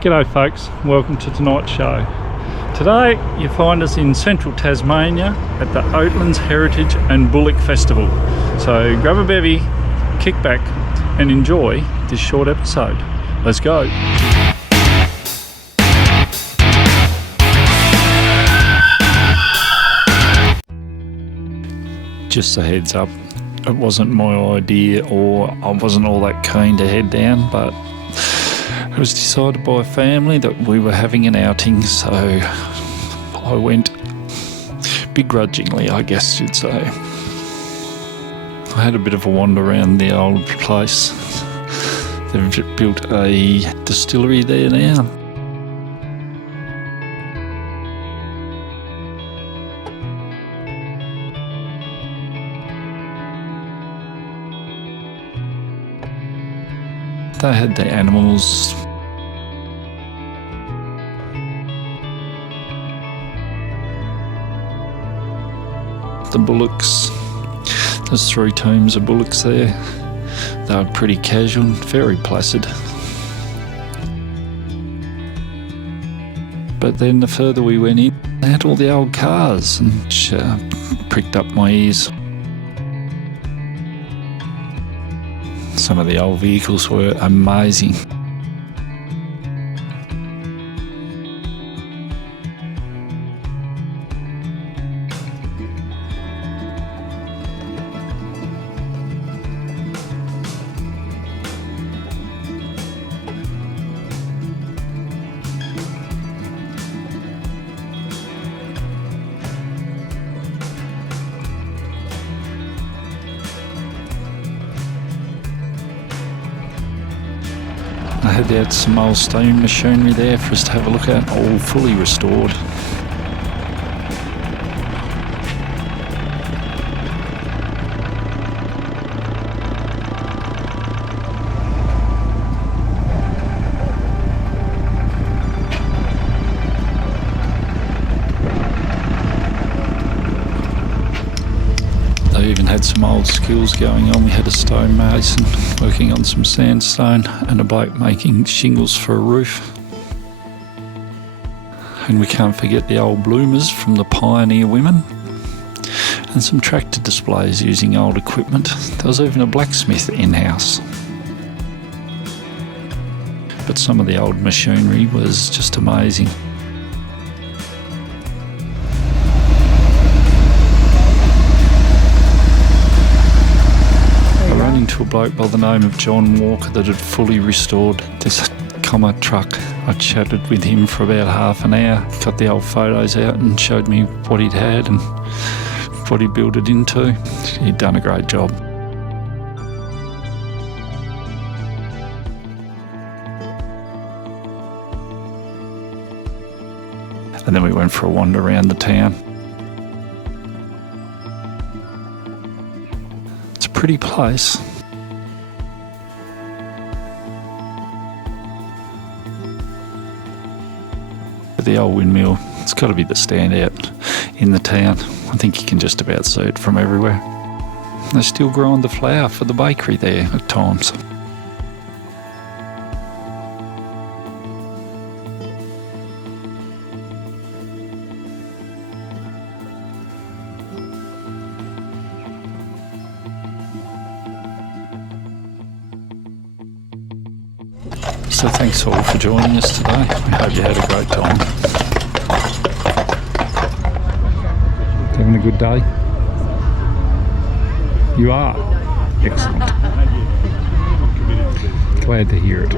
G'day folks, welcome to tonight's show. Today you find us in central Tasmania at the Oatlands Heritage and Bullock Festival. So grab a bevy, kick back and enjoy this short episode. Let's go. Just a heads up, it wasn't my idea or I wasn't all that keen to head down, but it was decided by family that we were having an outing, so I went begrudgingly, I guess you'd say. I had a bit of a wander around the old place. They've built a distillery there now. They had the animals. The bullocks. There's 3 teams of bullocks there. They were pretty casual, very placid. But then the further we went in, they had all the old cars, which pricked up my ears. Some of the old vehicles were amazing. I had out some old stone machinery there for us to have a look at, all fully restored. They even had some old skills going on. We had a stonemason working on some sandstone and a bloke making shingles for a roof. And we can't forget the old bloomers from the pioneer women and some tractor displays using old equipment. There was even a blacksmith in-house. But some of the old machinery was just amazing. To a bloke by the name of John Walker that had fully restored this comma truck. I chatted with him for about half an hour, got the old photos out and showed me what he'd had and what he built it into. He'd done a great job. And then we went for a wander around the town. It's a pretty place. The old windmill, it's got to be the standout in the town. I think you can just about see it from everywhere. They still grind the flour for the bakery there at times. So thanks all for joining us today. We hope you had a great time. Having a good day? You are? Excellent. Glad to hear it.